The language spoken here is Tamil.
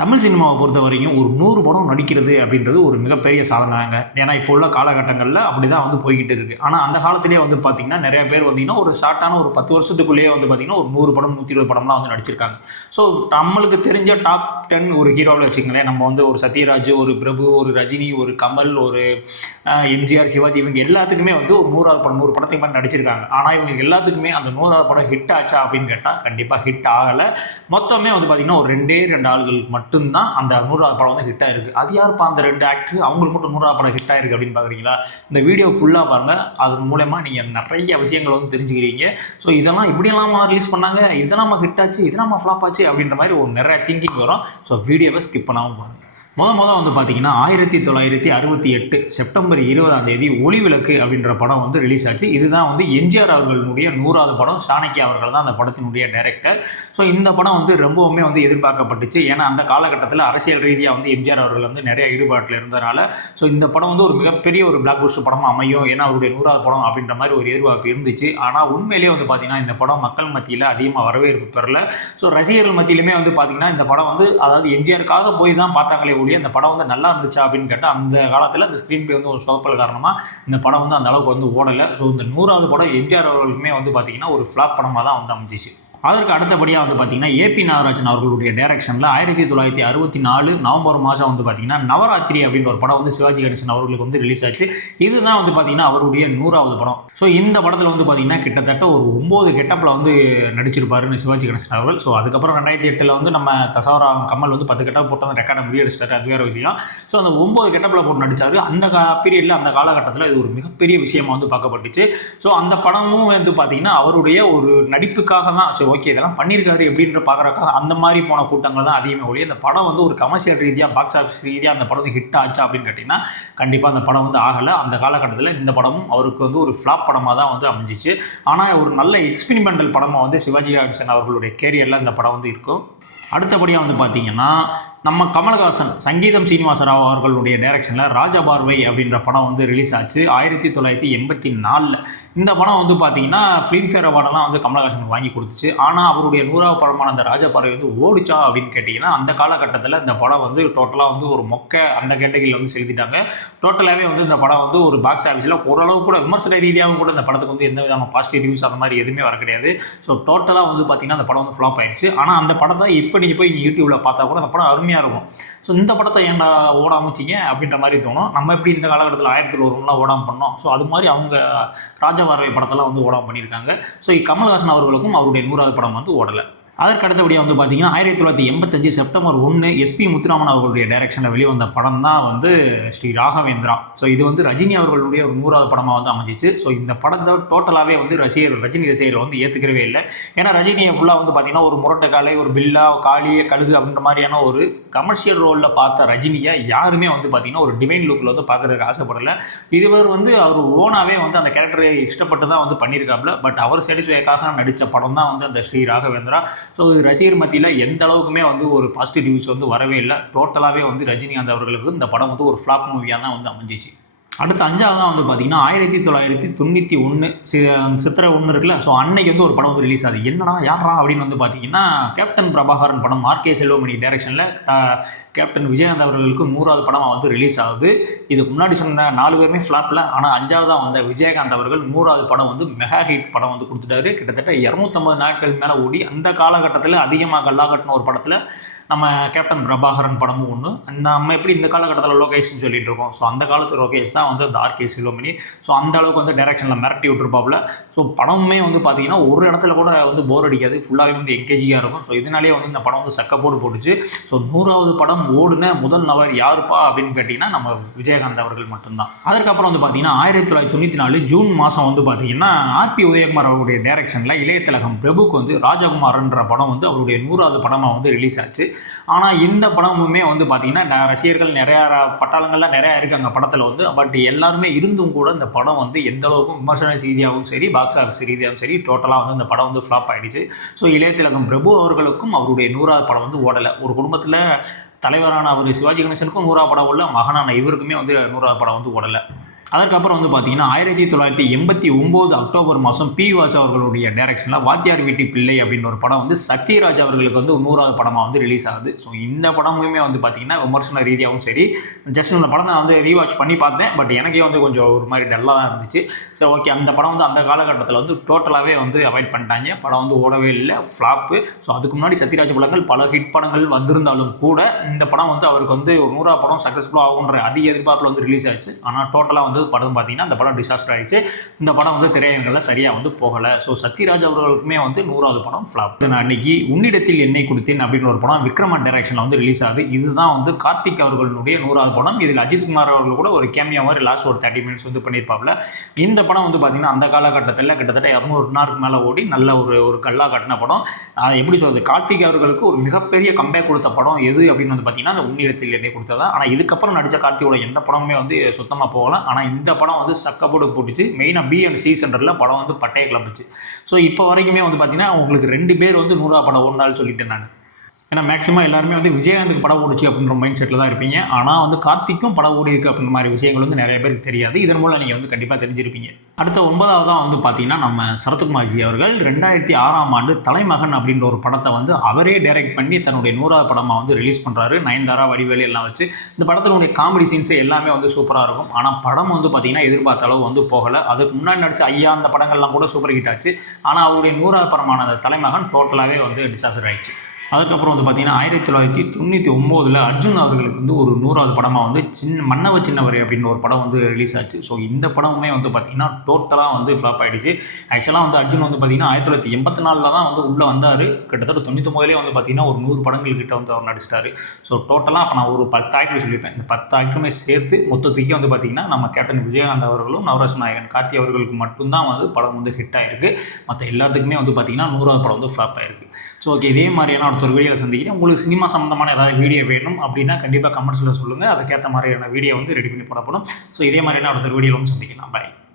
தமிழ் சினிமாவை பொறுத்த வரைக்கும் ஒரு நூறு படம் நடிக்கிறது அப்படின்றது ஒரு மிகப்பெரிய சாதனைங்க ஏன்னா இப்போ உள்ள காலகட்டங்களில் அப்படி தான் வந்து போய்கிட்டு இருக்குது ஆனால் அந்த காலத்திலே வந்து பார்த்திங்கன்னா நிறைய பேர் வந்தீங்கன்னா ஒரு ஷார்ட்டான ஒரு பத்து வருஷத்துக்குள்ளேயே வந்து பார்த்திங்கன்னா ஒரு நூறு படம் நூற்றி இருபது படம்லாம் வந்து நடிச்சிருக்காங்க. ஸோ நம்மளுக்கு தெரிஞ்ச டாப் டென் ஒரு ஹீரோவில் வச்சுக்கங்களேன். நம்ம வந்து ஒரு சத்யராஜ் ஒரு பிரபு ஒரு ரஜினி ஒரு கமல் ஒரு எம்ஜிஆர் சிவாஜி இவங்க எல்லாத்துக்குமே வந்து ஒரு நூறாவது படம் நூறு படத்துக்கு மேலே நடிச்சிருக்காங்க. ஆனால் இவங்களுக்கு எல்லாத்துக்குமே அந்த நூறாவது படம் ஹிட் ஆச்சா அப்படின்னு கேட்டால் கண்டிப்பாக ஹிட் ஆகலை. மொத்தமே வந்து பார்த்திங்கன்னா ஒரு ரெண்டே ரெண்டு ஆள்களுக்கு மட்டும்தான் அந்த நூறாவது படம் வந்து ஹிட் ஆயிருக்கு. அது யாருப்பா அந்த ரெண்டு ஆக்டர் அவங்களுக்கு மட்டும் நூறாவது படம் ஹிட் ஆயிருக்கு அப்படின்னு பார்க்குறீங்களா இந்த வீடியோ ஃபுல்லாக பாருங்கள் அதன் மூலயமா நீங்கள் நிறைய விஷயங்கள் வந்து தெரிஞ்சுக்கிறீங்க. ஸோ இதெல்லாம் இப்படியெல்லாம் ரிலீஸ் பண்ணாங்க. இதெல்லாம் ஹிட் ஆச்சு இதெல்லாம் ஃப்ளாப் ஆச்சு அப்படின்ற மாதிரி ஒரு நிறைய திங்கிங் வரும். ஸோ வீடியோவை ஸ்கிப் பண்ணாமல் பாருங்கள் முத முத வந்து பார்த்தீங்கன்னா ஆயிரத்தி தொள்ளாயிரத்தி அறுபத்தி எட்டு செப்டம்பர் இருபதாம் தேதி ஒளிவிளக்கு அப்படின்ற படம் வந்து ரிலீஸ் ஆச்சு. இதுதான் வந்து எம்ஜிஆர் அவர்களுடைய நூறாவது படம். சாணக்கியா அவர்கள் தான் அந்த படத்தினுடைய டைரக்டர் ஸோ இந்த படம் வந்து ரொம்பவுமே வந்து எதிர்பார்க்கப்பட்டுச்சு. ஏன்னா அந்த காலகட்டத்தில் அரசியல் ரீதியாக வந்து எம்ஜிஆர் அவர்கள் வந்து நிறைய ஈடுபாட்டில் இருந்தனால ஸோ இந்த படம் வந்து ஒரு மிகப்பெரிய ஒரு பிளாக் பஸ்டர் படமாக அமையும். ஏன்னா அவருடைய நூறாவது படம் அப்படின்ற மாதிரி ஒரு எதிர்பார்ப்பு இருந்துச்சு. ஆனால் உண்மையிலேயே வந்து பார்த்தீங்கன்னா இந்த படம் மக்கள் மத்தியில் அதிகமாக வரவேற்பு பெறல. ஸோ ரசிகர்கள் மத்தியிலுமே வந்து பார்த்தீங்கன்னா இந்த படம் வந்து அதாவது எம்ஜிஆருக்காக போய் தான் பார்த்தாங்களே ஒழிய அந்த படம் வந்து நல்லா இருந்துச்சா அப்படின்னு கேட்டால் அந்த காலத்தில் அந்த ஸ்க்ரீன் பிளே வந்து ஒரு சொதப்பல் காரணமாக இந்த படம் வந்து அந்த அளவுக்கு வந்து ஓடலை. ஸோ இந்த நூறாவது படம் எம்ஜிஆர் அவர்களுக்குமே வந்து பார்த்தீங்கன்னா ஒரு ஃப்ளாப் படமாக தான் வந்து அமைஞ்சிச்சு. அதற்கு அடுத்தபடியாக வந்து பார்த்தீங்கன்னா ஏபி நாகராஜன் அவர்களுடைய டைரக்ஷனில் ஆயிரத்தி தொள்ளாயிரத்தி அறுபத்தி நாலு நவம்பர் மாதம் வந்து பார்த்தீங்கன்னா நவராத்திரி அப்படின்ற ஒரு படம் வந்து சிவாஜி கணேசன் அவர்களுக்கு வந்து ரிலீஸ் ஆச்சு. இதுதான் வந்து பார்த்திங்கன்னா அவருடைய நூறாவது படம். ஸோ இந்த படத்தில் வந்து பார்த்திங்கன்னா கிட்டத்தட்ட ஒரு ஒம்பது கெட்டப்பில் வந்து நடிச்சிருப்பாருன்னு சிவாஜி கணேசன் அவர்கள். ஸோ அதுக்கப்புறம் ரெண்டாயிரத்தி எட்டில் வந்து நம்ம தசவரா கமல் வந்து பத்து கெட்டப் போட்டு அந்த ரெக்கார்டை முடியடிச்சிட்டாரு அது வேறு விஷயம். ஸோ அந்த ஒம்பது கெட்டப்பில் போட்டு நடித்தார் அந்த கா பீரியடில் அந்த காலகட்டத்தில் இது ஒரு மிகப்பெரிய விஷயமாக வந்து பார்க்கப்பட்டுச்சு. ஸோ அந்த படமும் வந்து பார்த்தீங்கன்னா அவருடைய ஒரு நடிப்புக்காக தான் சரி ஓகே இதெல்லாம் பண்ணியிருக்காரு எப்படின்ற பார்க்குறக்காக அந்த மாதிரி போன கூட்டங்கள் தான் அதிகமாக ஒழிய இந்த படம் வந்து ஒரு கமர்ஷியல் ரீதியாக பாக்ஸ் ஆஃபீஸ் ரீதியாக அந்த படம் வந்து ஹிட் ஆச்சா அப்படின்னு கேட்டிங்கன்னா கண்டிப்பாக அந்த படம் வந்து ஆகலை. அந்த காலகட்டத்தில் இந்த படமும் அவருக்கு வந்து ஒரு ஃப்ளாப் படமாக தான் வந்து அமைஞ்சிச்சு. ஆனால் ஒரு நல்ல எக்ஸ்பெரிமெண்டல் படமாக வந்து சிவாஜி கணேசன் அவர்களுடைய கேரியரில் இந்த படம் வந்து இருக்கும். அடுத்தபடியாக வந்து பார்த்தீங்கன்னா நம்ம கமல்ஹாசன் சங்கீதம் சீனிவாசராவ் அவர்களுடைய டைரக்ஷனில் ராஜபார்வை அப்படின்ற படம் வந்து ரிலீஸ் ஆச்சு. ஆயிரத்தி தொள்ளாயிரத்தி எண்பத்தி நாலில். இந்த படம் வந்து பார்த்தீங்கன்னா ஃபிலிம்ஃபேர் அவார்டெல்லாம் வந்து கமலஹாசனுக்கு வாங்கி கொடுத்துச்சு. ஆனால் அவருடைய நூறாவது படமான அந்த ராஜபார்வை வந்து ஓடிச்சா அப்படின்னு கேட்டிங்கன்னா அந்த காலகட்டத்தில் இந்த படம் வந்து டோட்டலாக வந்து ஒரு மொக்க அந்த கேட்டகரியில் வந்து செலுத்திட்டாங்க. டோட்டலாகவே வந்து இந்த படம் வந்து ஒரு பாக்ஸ் ஆஃபீஸில் ஓரளவு கூட விமர்சன ரீதியாகவும் கூட இந்த படத்துக்கு வந்து எந்த விதமான பாசிட்டிவ் ரிவ்யூஸ் அந்த மாதிரி எதுவுமே வர கிடையாது. ஸோ டோட்டலாக வந்து பார்த்தீங்கன்னா அந்த படம் வந்து ஃப்ளாப் ஆயிடுச்சு. ஆனால் அந்த படத்தை இப்போ நீங்கள் போய் நீ யூடியூப்பில் பார்த்தா கூட அந்த படம் அருமையாக இருக்கும். ஸோ இந்த படத்தை ஏன்டா ஓடாமச்சிங்க அப்படின்ற மாதிரி தோணும். நம்ம எப்படி இந்த காலகட்டத்தில் ஆயிரத்தி ஒருலாம் ஓடாமல் பண்ணோம்? ஸோ அது மாதிரி அவங்க ராஜபார்வை படத்தெல்லாம் வந்து ஓடாமல் பண்ணியிருக்காங்க. ஸோ கமல்ஹாசன் அவர்களுக்கும் அவருடைய நூறாவது படம் வந்து ஓடலை. அதற்கு அடுத்தபடியாக வந்து பார்த்தீங்கன்னா ஆயிரத்தி தொள்ளாயிரத்தி எண்பத்தஞ்சு செப்டம்பர் ஒன்று எஸ்பி முத்துராமன் அவர்களுடைய டைரக்ஷனில் வெளிவந்த படம் தான் வந்து ஸ்ரீ ராகவேந்திரா. ஸோ இது வந்து ரஜினி அவர்களுடைய ஒரு நூறாவது படமாக வந்து அமைஞ்சிச்சு. ஸோ இந்த படத்தை டோட்டலாகவே வந்து ரசிகர் ரஜினி ரசிகர்கள் வந்து ஏற்றுக்கவே இல்லை. ஏன்னா ரஜினியை ஃபுல்லாக வந்து பார்த்தீங்கன்னா ஒரு முரட்டை காலை ஒரு பில்லா காளி கழுகு அப்படின்ற மாதிரியான ஒரு கமர்ஷியல் ரோலில் பார்த்த ரஜினியை யாருமே வந்து பார்த்தீங்கன்னா ஒரு டிவைன் லுக்கில் வந்து பார்க்குறதுக்கு ஆசைப்படலை. இதுவர் வந்து அவர் ஓனாகவே வந்து அந்த கேரக்டரை இஷ்டப்பட்டு தான் வந்து பண்ணியிருக்காப்புல. பட் அவர் சேட்டிஸ்ஃபைக்காக நடித்த படம் தான் வந்து அந்த ஸ்ரீ ராகவேந்திரா. ஸோ ரசிகர் மத்தியில் எந்த அளவுக்குமே வந்து ஒரு பாசிட்டிவ் நியூஸ் வந்து வரவே இல்லை. டோட்டலாகவே வந்து ரஜினிகாந்த் அவர்களுக்கு இந்த படம் வந்து ஒரு ஃப்ளாப் மூவியாக தான் வந்து அமைஞ்சிச்சு. அடுத்து அஞ்சாவது தான் வந்து பார்த்தீங்கன்னா ஆயிரத்தி தொள்ளாயிரத்தி தொண்ணூற்றி ஒன்று சி சித்திரை ஒன்று இருக்குல்ல. ஸோ அன்னைக்கு வந்து ஒரு படம் வந்து ரிலீஸ் ஆகுது. என்னடா யாரா அப்படின்னு வந்து பார்த்தீங்கன்னா கேப்டன் பிரபாகரன் படம் ஆர்கே செல்வமணி டைரக்ஷனில் த கேப்டன் விஜயகாந்த் அவர்களுக்கு நூறாவது படமாக வந்து ரிலீஸ் ஆகுது. இதுக்கு முன்னாடி சொன்ன நாலு பேருமே ஃப்ளாப்பில் ஆனால் அஞ்சாவதாக வந்த விஜயகாந்த் அவர்கள் நூறாவது படம் வந்து மெகா ஹிட் படம் வந்து கொடுத்துட்டாரு. கிட்டத்தட்ட இரநூத்தம்பது நாட்கள் மேலே ஓடி அந்த காலகட்டத்தில் அதிகமாக கல்லா கட்டின ஒரு படத்தில் நம்ம கேப்டன் பிரபாகரன் படமும் ஒன்று நம்ம எப்படி இந்த காலகட்டத்தில் லோகேஷ்னு சொல்லிட்டு இருக்கோம். ஸோ அந்த காலத்து லோகேஷ் தான் வந்து அந்த ஆர்கே சிலோமணி ஸோ அந்த அளவுக்கு வந்து டேரக்ஷனில் மிரட்டி விட்டுருப்பாப்புல. ஸோ படமுமே வந்து பார்த்தீங்கன்னா ஒரு இடத்துல கூட வந்து போர் அடிக்காது. ஃபுல்லாகவே வந்து எங்கேஜிங்காக இருக்கும். ஸோ இதனாலேயே வந்து இந்த படம் வந்து சக்கப்போடு போட்டுச்சு. ஸோ நூறாவது படம் ஓடுன முதல் நபர் யாருப்பா அப்படின்னு கேட்டிங்கன்னா நம்ம விஜயகாந்த் அவர்கள் மட்டும்தான். அதுக்கப்புறம் வந்து பார்த்தீங்கன்னா ஆயிரத்தி தொள்ளாயிரத்தி தொண்ணூற்றி நாலு ஜூன் மாதம் வந்து பார்த்தீங்கன்னா ஆர்பி உதயகுமார் அவருடைய டேரக்ஷனில் இளையத்திலகம் பிரபுக்கு வந்து ராஜகுமார்ன்ற படம் வந்து அவருடைய நூறாவது படமாக வந்து ரிலீஸ் ஆச்சு. ஆனால் இந்த படமுமே வந்து பார்த்தீங்கன்னா ரசிகர்கள் நிறையா ர- பட்டாளங்கள்லாம் நிறையா இருக்காங்க படத்தில் வந்து. பட் எல்லாருமே இருந்தும் கூட இந்த படம் வந்து எந்த அளவுக்கும் விமர்சன ரீதியாகவும் சரி பாக்ஸ் ஆஃபீஸ் ரீதியாகவும் சரி டோட்டலாக வந்து இந்த படம் வந்து ஃப்ளாப் ஆகிடுச்சு ஸோ இளையத்திலகம் பிரபு அவர்களுக்கும் அவருடைய நூறாவது படம் வந்து ஓடலை. ஒரு குடும்பத்தில் தலைவரான அவர் சிவாஜி கணேசனுக்கும் நூறாவது படம் உள்ள மகனான இவருக்குமே வந்து நூறாவது படம் வந்து ஓடலை. அதற்கப்புறம் வந்து பார்த்தீங்கன்னா ஆயிரத்தி தொள்ளாயிரத்தி எண்பத்தி ஒம்பது அக்டோபர் மாதம் பி வாசு அவர்களுடைய டைரக்ஷனில் வாத்தியார் வீட்டு பிள்ளை அப்படின்ற ஒரு படம் வந்து சத்யராஜ் அவர்களுக்கு வந்து நூறாவது படமாக வந்து ரிலீஸ் ஆகுது. ஸோ இந்த படமுமே வந்து பார்த்தீங்கன்னா விமர்சன ரீதியாகவும் சரி ஜஸ்ட் இந்த படம் நான் வந்து ரீவாச் பண்ணி பார்த்தேன். பட் எனக்கே வந்து கொஞ்சம் ஒரு மாதிரி டல்லாக தான் இருந்துச்சு. ஸோ ஓகே அந்த படம் வந்து அந்த காலகட்டத்தில் வந்து டோட்டலாகவே வந்து அவாய்ட் பண்ணிட்டாங்க. படம் வந்து ஓடவே இல்லை ஃப்ளாப்பு ஸோ அதுக்கு முன்னாடி சத்யராஜ் படங்கள் பல ஹிட் படங்கள் வந்திருந்தாலும் கூட இந்த படம் வந்து அவருக்கு வந்து ஒரு நூறா படம் சக்ஸஸ்ஃபுல்லாக ஆகுன்ற அதிக எதிர்பார்ப்பில் வந்து ரிலீஸ் ஆச்சு. ஆனால் டோட்டலாக வந்து படம் பார்த்தீங்கன்னா அந்த படம் டிசாஸ்டர் ஆயிடுச்சு. இந்த படம் வந்து திரையரங்கில் சரியாக வந்து போகலை. ஸோ சத்யராஜ் அவர்களுக்குமே வந்து நூறாவது படம் ஃப்ளாப் நான் அன்னைக்கு உன்னிடத்தில் எண்ணெய் கொடுத்தேன் அப்படின்னு ஒரு படம் விக்ரமன் டைரக்ஷனில் வந்து ரிலீஸ் ஆகுது. இதுதான் வந்து கார்த்திக் அவர்களுடைய நூறாவது படம். இதில் அஜித் குமார் அவர்கள் கூட ஒரு கேமியா மாதிரி லாஸ்ட் ஒரு தேர்ட்டி மினிட்ஸ் வந்து பண்ணியிருப்பாப்ல இந்த படம் வந்து பார்த்தீங்கன்னா அந்த காலகட்டத்தில் கிட்டத்தட்ட இரநூறு நாளுக்கு மேலே ஓடி நல்ல ஒரு ஒரு கல்லா கட்டின படம். எப்படி சொல்றது? கார்த்திக் அவர்களுக்கு ஒரு மிகப்பெரிய கம்பேக் கொடுத்த படம் எது அப்படின்னு வந்து பார்த்தீங்கன்னா அந்த உன்னிடத்தில் எண்ணெய் கொடுத்ததான் ஆனால் இதுக்கப்புறம் நடித்த கார்த்தியோட எந்த படமுமே வந்து சுத்தமாக போகலாம் ஆனால் இந்த படம் வந்து சக்கப்போடு போட்டுச்சு. மெயினாக பிஎம்சி சென்டரில் படம் வந்து பட்டைய கிளப்புச்சு. ஸோ இப்போ வரைக்குமே வந்து பார்த்தீங்கன்னா உங்களுக்கு ரெண்டு பேர் வந்து நூறா படம் ஒன்றால் சொல்லிட்டேன் நான். ஏன்னா மேக்ஸிமம் எல்லாருமே வந்து விஜயகாந்துக்கு படம் ஓடிச்சு அப்படின்ற மைண்ட் செட்டில் தான் இருப்பீங்க. ஆனால் வந்து கார்த்திக்கும் படம் ஓடிருக்கு அப்படின்ற மாதிரி விஷயங்கள் வந்து நிறைய பேருக்கு தெரியாது. இதன் மூலம் நீங்கள் வந்து கண்டிப்பாக தெரிஞ்சிருப்பீங்க. அடுத்த ஒன்பதாவதாக வந்து பார்த்தீங்கன்னா நம்ம சரத்குமார்ஜி அவர்கள் ரெண்டாயிரத்தி ஆறாம் ஆண்டு தலைமகன் அப்படின்ற ஒரு படத்தை வந்து அவரே டைரக்ட் பண்ணி தன்னுடைய நூறாவது படமாக வந்து ரிலீஸ் பண்ணுறாரு நயன்தாரா வடிவேலு எல்லாம் வச்சு இந்த படத்தினுடைய காமெடி சீன்ஸ் எல்லாமே வந்து சூப்பராக இருக்கும். ஆனால் படம் வந்து பார்த்தீங்கன்னா எதிர்பார்த்த அளவு வந்து போகலை. அதுக்கு முன்னாடி நடிச்ச ஐயா அந்த படங்கள்லாம் கூட சூப்பர் ஹிட் ஆச்சு. ஆனால் அவருடைய நூறாவது படமான தலைமகன் டோட்டலாகவே வந்து டிசாஸ்டர் ஆயிடுச்சு. அதுக்கப்புறம் வந்து பார்த்தீங்கன்னா ஆயிரத்தி தொள்ளாயிரத்தி தொண்ணூற்றி ஒம்போதில் அர்ஜுன் அவர்களுக்கு வந்து ஒரு நூறாவது படமாக வந்து சின்ன மன்னவ சின்னவரை அப்படின்னு ஒரு படம் வந்து ரிலீஸ் ஆச்சு. ஸோ இந்த படமுமே வந்து பார்த்தீங்கன்னா டோட்டலாக வந்து ஃப்ளாப் ஆகிடுச்சு ஆக்சுவலாக வந்து அர்ஜுன் வந்து பார்த்தீங்கன்னா ஆயிரத்தி தொள்ளாயிரத்தி எண்பத்தி நாலில் தான் வந்து உள்ளே வந்தார். கிட்டத்தட்ட தொண்ணூத்தொம்பதுலேயே வந்து பார்த்திங்கன்னா ஒரு நூறு படங்கள் கிட்ட வந்து அவர் நடிச்சிட்டாரு. ஸோ டோட்டலாக அப்போ நான் ஒரு பத்து ஆக்டர் சொல்லியிருப்பேன். இந்த பத்து ஆக்டருமே சேர்த்து மொத்தத்துக்கே வந்து பார்த்திங்கன்னா நம்ம கேப்டன் விஜயகாந்த் அவர்களும் நவராஜ் நாயகன் கார்த்தி அவர்களுக்கு மட்டும்தான் வந்து படம் வந்து ஹிட் ஆகிருக்கு மற்ற எல்லாத்துக்குமே வந்து பார்த்தீங்கன்னா நூறாவது படம் வந்து ஃப்ளாப் ஆயிருக்கு. ஸோ ஓகே இதே மாதிரியான அடுத்த ஒரு வீடியோவில் சந்திக்கிறேன். உங்களுக்கு சினிமா சம்மந்தமான ஏதாவது வீடியோ வேணும் அப்படின்னா கண்டிப்பாக கமெண்ட்ஸில் சொல்லுங்கள் அதுக்கேற்ற மாதிரியான வீடியோ வந்து ரெடி பண்ணி போடப்படும் ஸோ இதே மாதிரியான அடுத்த வீடியோவில் சந்திக்கலாம். பாய்